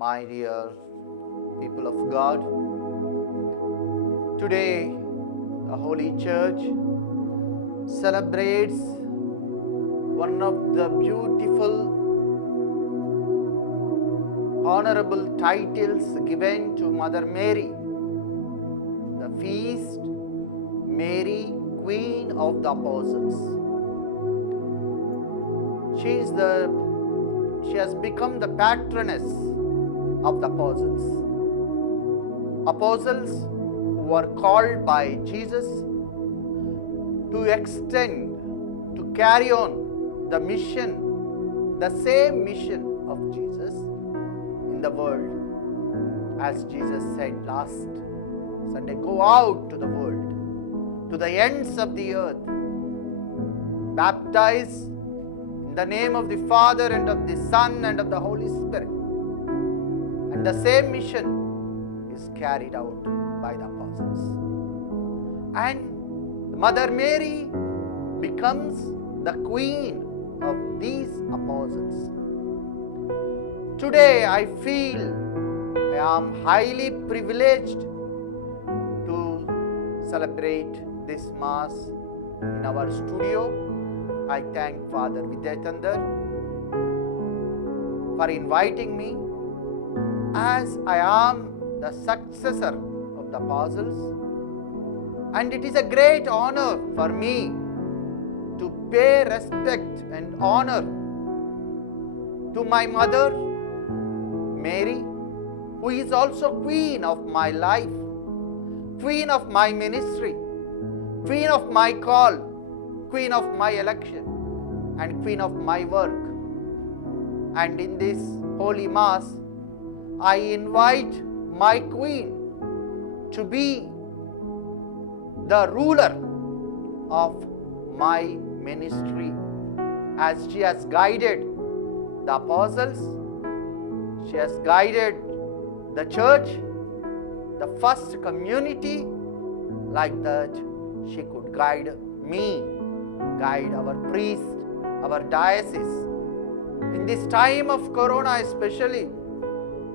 My dear people of God, today the Holy Church celebrates one of the beautiful, honorable titles given to Mother Mary, the feast Mary, Queen of the Apostles. She has become the patroness of the apostles. Apostles who were called by Jesus to extend, to carry on the mission, the same mission of Jesus in the world. As Jesus said last Sunday, go out to the world, to the ends of the earth, baptize in the name of the Father and of the Son and of the Holy Spirit. And the same mission is carried out by the apostles. And Mother Mary becomes the queen of these apostles. Today I feel I am highly privileged to celebrate this Mass in our studio. I thank Father Vidyatandar for inviting me, as I am the successor of the apostles, and it is a great honor for me to pay respect and honor to my mother Mary, who is also queen of my life, queen of my ministry, queen of my call, queen of my election, and queen of my work. And in this Holy Mass, I invite my queen to be the ruler of my ministry, as she has guided the apostles, she has guided the church, the first community. Like that, she could guide me, guide our priest, our diocese. In this time of Corona especially,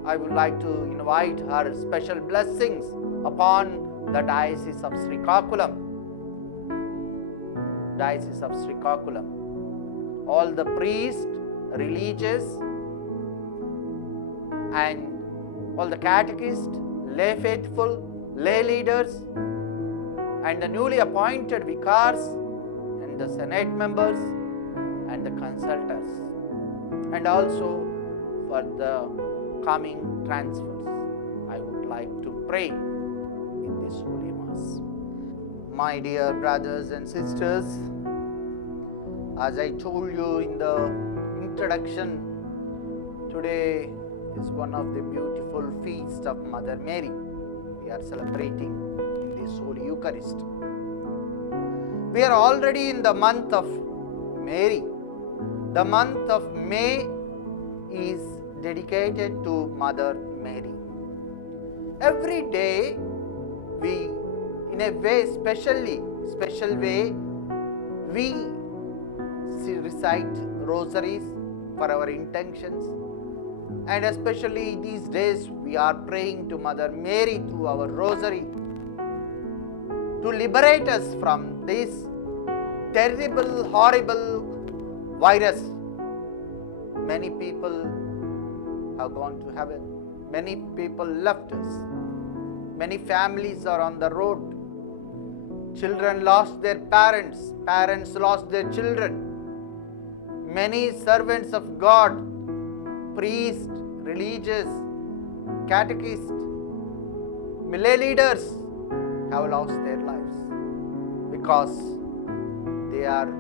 I would like to invite her special blessings upon the Diocese of Srikakulam. Diocese of Srikakulam. All the priests, religious, and all the catechists, lay faithful, lay leaders, and the newly appointed vicars, and the Senate members, and the consultants, and also for the coming transfers. I would like to pray in this Holy Mass. My dear brothers and sisters, as I told you in the introduction, today is one of the beautiful feasts of Mother Mary. We are celebrating in this Holy Eucharist. We are already in the month of Mary. The month of May is dedicated to Mother Mary. Every day we, in a way, special way, we recite rosaries for our intentions, and especially these days we are praying to Mother Mary through our rosary to liberate us from this terrible, horrible virus. Many people have gone to heaven. Many people left us. Many families are on the road. Children lost their parents. Parents lost their children. Many servants of God, priests, religious, catechists, lay leaders have lost their lives because they are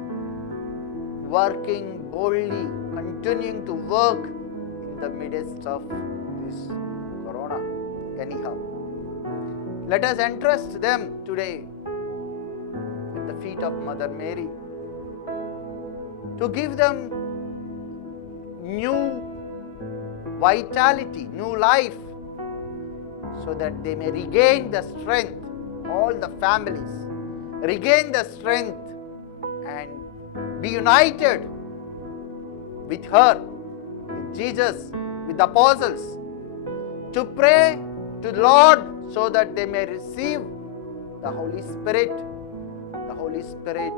working boldly, continuing to work in the midst of this Corona. Anyhow, let us entrust them today at the feet of Mother Mary to give them new vitality, new life, so that they may regain the strength, all the families, regain the strength and be united with her, with Jesus, with the apostles, to pray to the Lord so that they may receive the Holy Spirit. The Holy Spirit,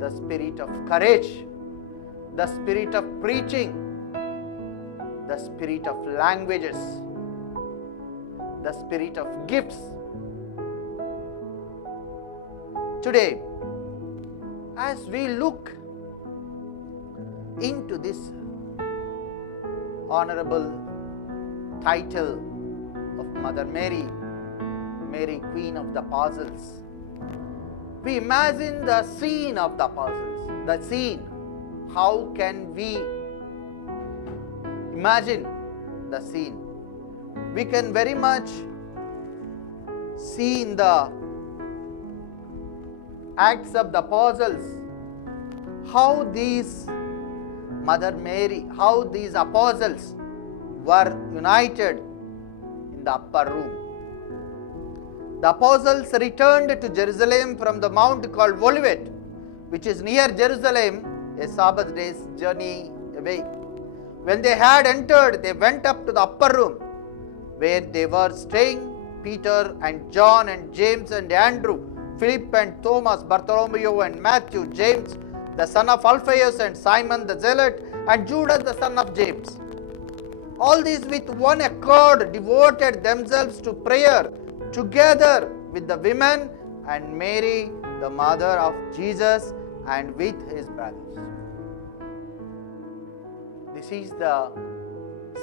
the spirit of courage, the spirit of preaching, the spirit of languages, the spirit of gifts. Today, as we look into this honorable title of Mother Mary, Mary Queen of the Apostles, we imagine the scene of the apostles. The scene. How can we imagine the scene? We can very much see in the Acts of the Apostles how these Mother Mary, how these apostles were united in the upper room. The apostles returned to Jerusalem from the mount called Olivet, which is near Jerusalem, a Sabbath day's journey away. When they had entered, they went up to the upper room where they were staying, Peter and John and James and Andrew, Philip and Thomas, Bartholomew and Matthew, James the son of Alphaeus and Simon the Zealot, and Judas the son of James. All these with one accord devoted themselves to prayer together with the women and Mary, the mother of Jesus, and with his brothers. This is the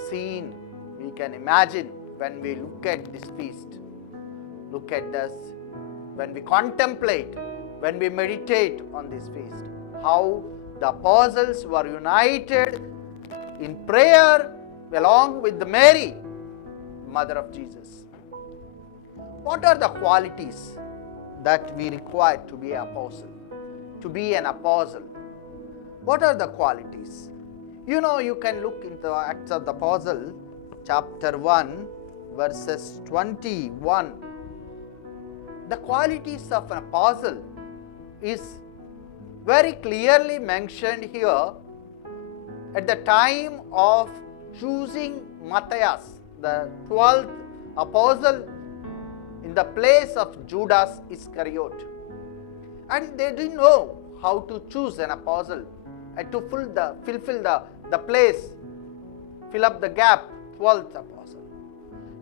scene we can imagine when we look at this feast. Look at this, when we contemplate, when we meditate on this feast, how the apostles were united in prayer along with the Mary, mother of Jesus. What are the qualities that we require to be an apostle? To be an apostle. What are the qualities? You know, you can look into Acts of the Apostle, chapter 1, verses 21. The qualities of an apostle is very clearly mentioned here at the time of choosing Matthias, the 12th apostle, in the place of Judas Iscariot. And they didn't know how to choose an apostle and to fulfill the place, fill up the gap, 12th apostle.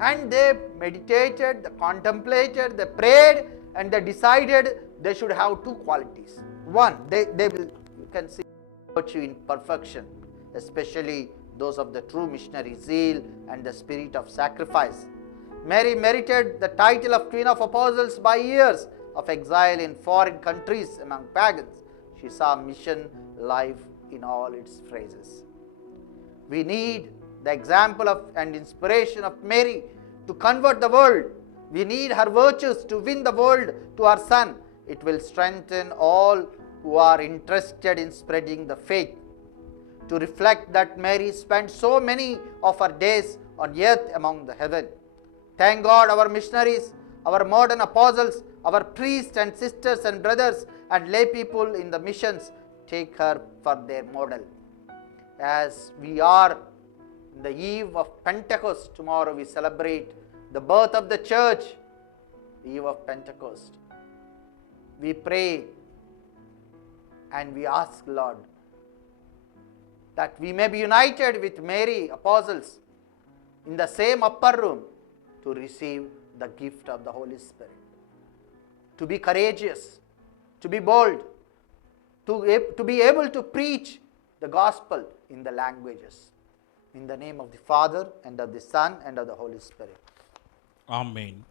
And they meditated, they contemplated, they prayed, and they decided they should have two qualities. One, they will, you can see virtue in perfection, especially those of the true missionary zeal and the spirit of sacrifice. Mary merited the title of Queen of Apostles by years of exile in foreign countries among pagans. She saw mission life in all its phases. We need the example of and inspiration of Mary to convert the world. We need her virtues to win the world to her Son. It will strengthen all who are interested in spreading the faith. To reflect that Mary spent so many of her days on earth among the heaven. Thank God, our missionaries, our modern apostles, our priests and sisters and brothers and lay people in the missions take her for their model. As we are in the eve of Pentecost, tomorrow we celebrate the birth of the church, the eve of Pentecost. We pray and we ask Lord that we may be united with Mary, apostles, in the same upper room to receive the gift of the Holy Spirit. To be courageous, to be bold, to be able to preach the gospel in the languages. In the name of the Father, and of the Son, and of the Holy Spirit. Amen.